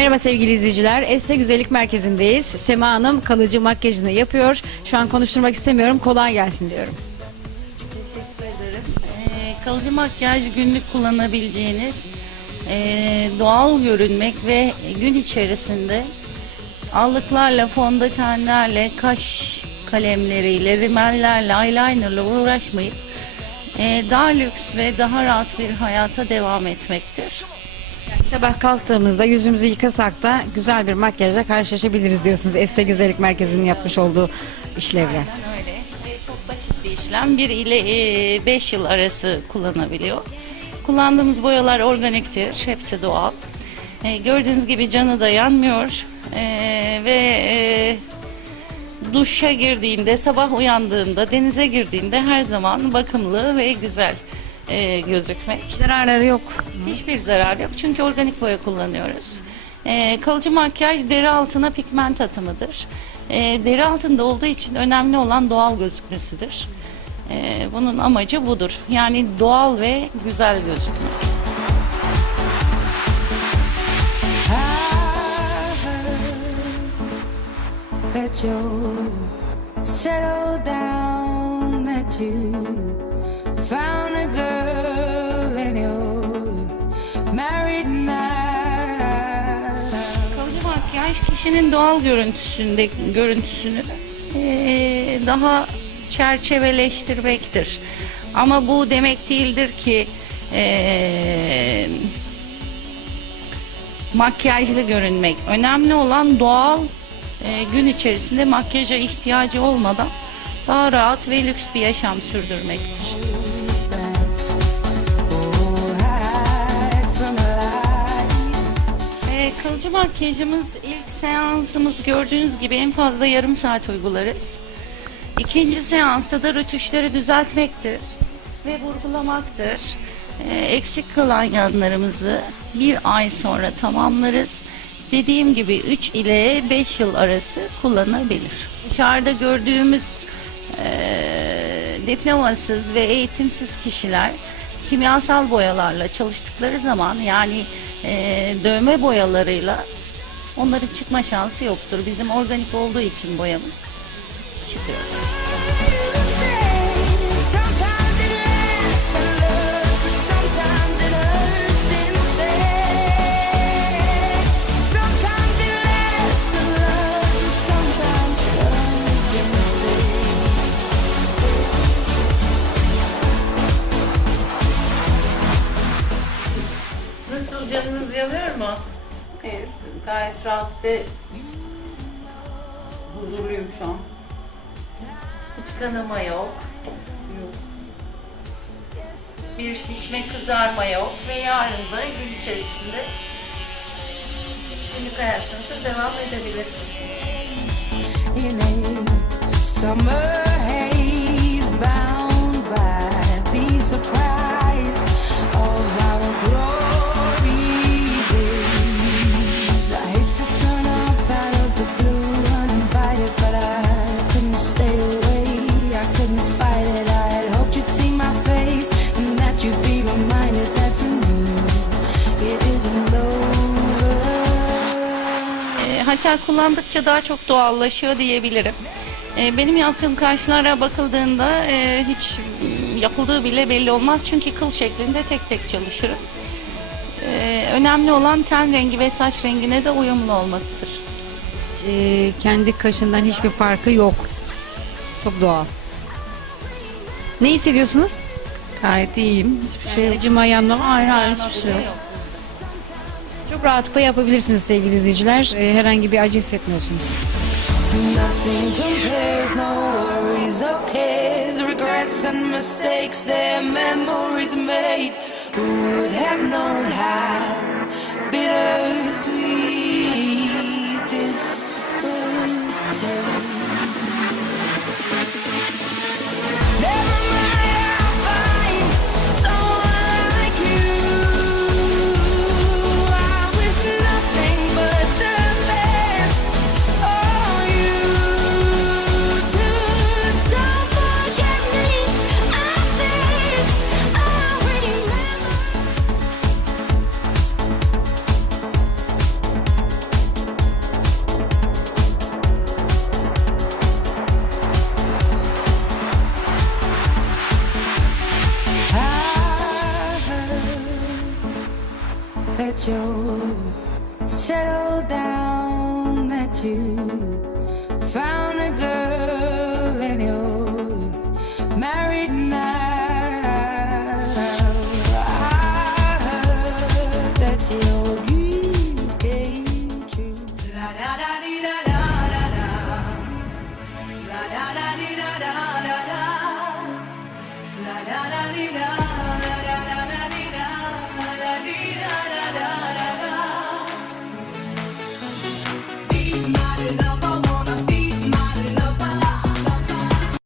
Merhaba sevgili izleyiciler. Esne Güzellik Merkezi'ndeyiz. Sema Hanım kalıcı makyajını yapıyor. Şu an konuşturmak istemiyorum. Kolay gelsin diyorum. Teşekkür ederim. Ee, kalıcı makyaj günlük kullanabileceğiniz ee, doğal görünmek ve gün içerisinde allıklarla, fondötenlerle, kaş kalemleriyle, rimellerle, eyelinerla uğraşmayıp ee, daha lüks ve daha rahat bir hayata devam etmektir. Sabah kalktığımızda yüzümüzü yıkasak da güzel bir makyajla karşılaşabiliriz diyorsunuz. Esne Güzellik Merkezi'nin yapmış olduğu işlevle. Aynen öyle. Ve çok basit bir işlem. 1 ile 5 yıl arası kullanabiliyor. Kullandığımız boyalar organiktir. Hepsi doğal. E, gördüğünüz gibi canı da yanmıyor. E, ve e, duşa girdiğinde, sabah uyandığında, denize girdiğinde her zaman bakımlı ve güzel e, gözükmek. Zararları yok. Hiçbir zarar yok çünkü organik boya kullanıyoruz. Ee, kalıcı makyaj deri altına pigment atımıdır. Ee, deri altında olduğu için önemli olan doğal gözükmesidir. Ee, bunun amacı budur. Yani doğal ve güzel gözükmek. that you settled down, that you kişinin doğal görüntüsünde görüntüsünü eee, daha çerçeveleştirmektir. Ama bu demek değildir ki eee, makyajlı görünmek. Önemli olan doğal eee, gün içerisinde makyaja ihtiyacı olmadan daha rahat ve lüks bir yaşam sürdürmektir. Kılıcı makyajımız ilk seansımız gördüğünüz gibi en fazla yarım saat uygularız. İkinci seansta da rötuşları düzeltmektir ve vurgulamaktır. Ee, eksik kalan yanlarımızı bir ay sonra tamamlarız. Dediğim gibi 3 ile 5 yıl arası kullanabilir. Dışarıda gördüğümüz eee, diplomasız ve eğitimsiz kişiler kimyasal boyalarla çalıştıkları zaman yani eee, dövme boyalarıyla onların çıkma şansı yoktur. Bizim organik olduğu için boyamız çıkıyor. Gayet rahat ve huzurluyum şu an. Hiç kanama yok. Yok. Bir şişme kızarma yok ve yarın da gün içerisinde günlük hayatınıza devam edebilirsiniz. summer E, hatta kullandıkça daha çok doğallaşıyor diyebilirim. E, benim yaptığım karşılara bakıldığında e, hiç yapıldığı bile belli olmaz çünkü kıl şeklinde tek tek çalışırım. E, önemli olan ten rengi ve saç rengine de uyumlu olmasıdır. Ee, kendi kaşından hiçbir farkı yok. Çok doğal. Ne hissediyorsunuz? Gayet iyiyim. Hiçbir şey yok. Acıma, yanma, hayır hayır hiçbir şey yok. Çok rahatlıkla yapabilirsiniz sevgili izleyiciler. Ee, herhangi bir acı hissetmiyorsunuz. Regrets and mistakes, their memories made. Who would have known how bittersweet that you'll settle down, that you